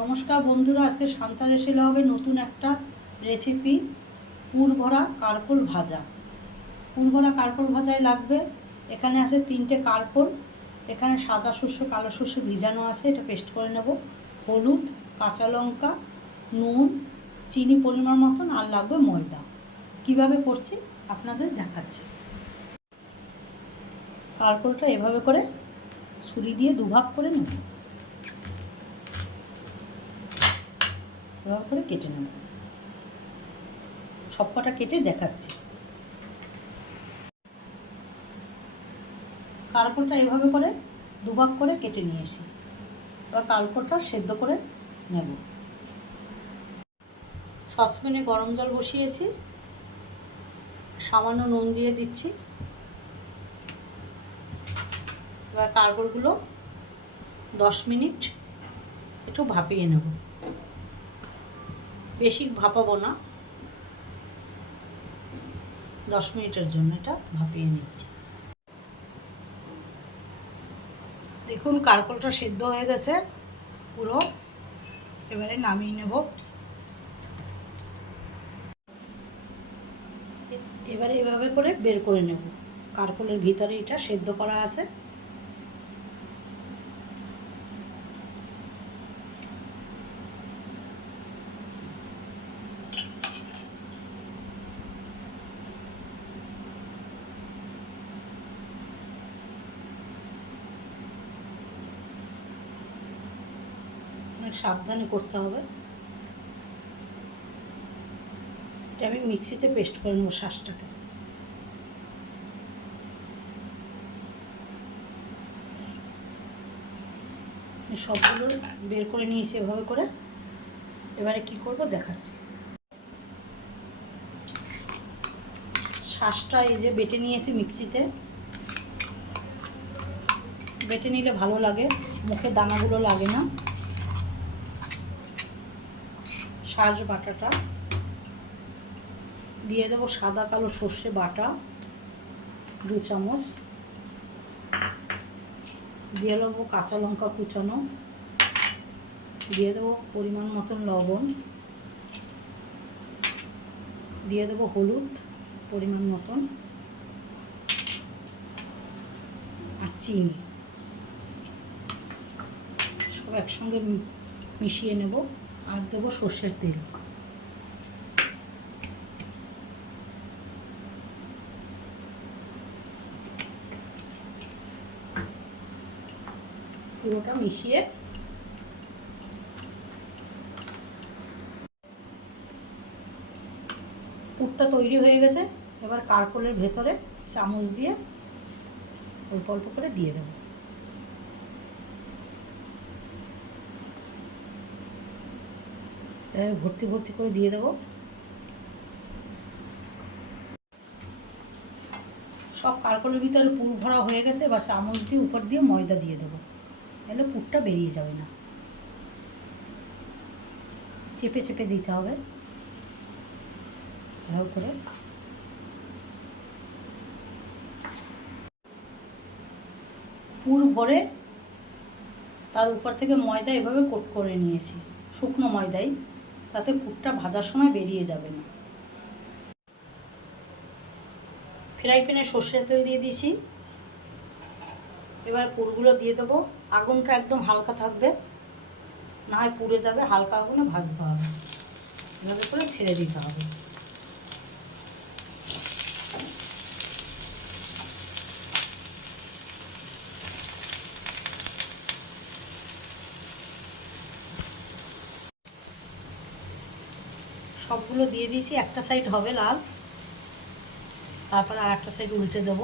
নমস্কার বন্ধুরা, আজকে শান্তা রেসিলে হবে নতুন একটা রেসিপি পুর ভরা কারকোল ভাজা। পুর ভরা কারকোল ভাজায় লাগবে। এখানে আছে তিনটে কারকোল এখানে সাদা শস্য কালো শস্য ভিজানো আছে, এটা পেস্ট করে নেব। হলুদ, কাঁচা লঙ্কা, নুন, চিনি পরিমাণ মতন, আর লাগবে ময়দা। কীভাবে করছি? আপনাদের দেখাচ্ছি। কারকোলটা এভাবে করে ছুরি দিয়ে দুভাগ করে নেব। এভাবে করে কেটে নেব। সব কটা কেটে দেখাচ্ছি। কালকোলটা এভাবে করে দুভাগ করে কেটে নিয়েছি এবার কালকোলটা সেদ্ধ করে নেব। সসপ্যানে গরম জল বসিয়েছি। সামান্য নুন দিয়ে দিচ্ছি। এবার কারকোলগুলো দশ মিনিট একটু ভাপিয়ে নেব। বেশি ভাপাবো না। দশ মিনিটের জন্য এটা ভাপিয়ে নিচ্ছি। দেখুন, কারকলটা সেদ্ধ হয়ে গেছে পুরো। এবারে নামিয়ে নেব। এবারে এভাবে করে বের করে নেব। কারকলের ভিতরে এটা সেদ্ধ করা আছে। অনেক সাবধানে করতে হবে। এটা আমি মিক্সিতে পেস্ট করে নেব শ্বাসটাকে সবগুলো বের করে নিয়েছি এভাবে করে। এবারে কি করব দেখাচ্ছি। শ্বাসটা এই যে বেটে নিয়েছি মিক্সিতে। বেটে নিলে ভালো লাগে, মুখে দানাগুলো লাগে না। শাঁস বাটাটা। দিয়ে দেবো সাদা কালো সর্ষে বাটা, দু চামচ। দিয়ে দেবো কাঁচা লঙ্কা কুচানো। দিয়ে দেবো পরিমাণ মতন লবণ। দিয়ে দেবো হলুদ পরিমাণ মতন। আর চিনি। সব একসঙ্গে মিশিয়ে নেব। আর দেবো সর্ষের তেল। পুরোটা মিশিয়ে পুরটা তৈরি হয়ে গেছে। এবার কারকলের ভেতরে চামচ দিয়ে অল্প অল্প করে দিয়ে দেবো। ভর্তি ভর্তি করে দিয়ে দেবো। সব কারকলের ভিতরে পুর ভরা হয়ে গেছে, এবার চামচ দিয়ে উপর দিয়ে ময়দা দিয়ে দেবো। তাহলে পুরটা বেরিয়ে যাবে না। চেপে চেপে দিতে হবে। ভালো করে। পুর ভরে তার উপর থেকে ময়দা এভাবে কোট করে নিয়েছি, শুকনো ময়দাই। তাতে পুরটা ভাজার সময় বেরিয়ে যাবে না। ফ্রাই প্যানে সর্ষের তেল দিয়ে দিয়েছি। এবার পুরগুলো দিয়ে দেবো। আগুনটা একদম হালকা থাকবে। না হয় পুড়ে যাবে, হালকা আগুনে ভাজতে হবে। এভাবে করে ছেড়ে দিতে হবে। সবগুলো দিয়ে দিয়েছি, একটা সাইড হবে লাল, তারপরে আর একটা সাইড উল্টে দেব।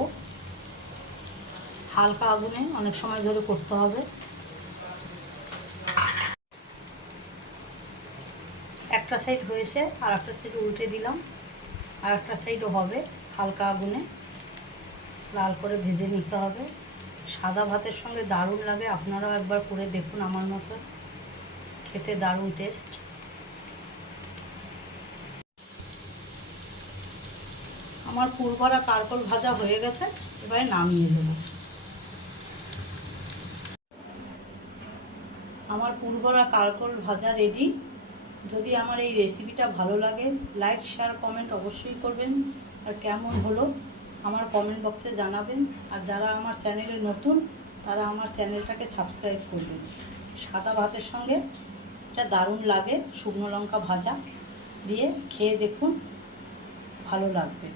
হালকা আগুনে অনেক সময় ধরে করতে হবে। একটা সাইড হয়েছে, আর একটা সাইড উল্টে দিলাম, আর একটা সাইডও হবে হালকা আগুনে। লাল করে ভেজে নিতে হবে। সাদা ভাতের সঙ্গে দারুণ লাগে, আপনারাও একবার করে দেখুন আমার মতো। খেতে দারুণ টেস্ট আমার পুরভরা কারকল ভাজা হয়ে গেছে, এবারে নামিয়ে দেব আমার পুরভরা কারকল ভাজা রেডি যদি আমার এই রেসিপিটা ভালো লাগে লাইক শেয়ার কমেন্ট অবশ্যই করবেন। আর কেমন হলো, আমার কমেন্ট বক্সে জানাবেন। আর যারা আমার চ্যানেলে নতুন, তারা আমার চ্যানেলটাকে সাবস্ক্রাইব করবেন। সাদা ভাতের সঙ্গে এটা দারুণ লাগে, শুকনো লঙ্কা ভাজা দিয়ে খেয়ে দেখুন, ভালো লাগবে।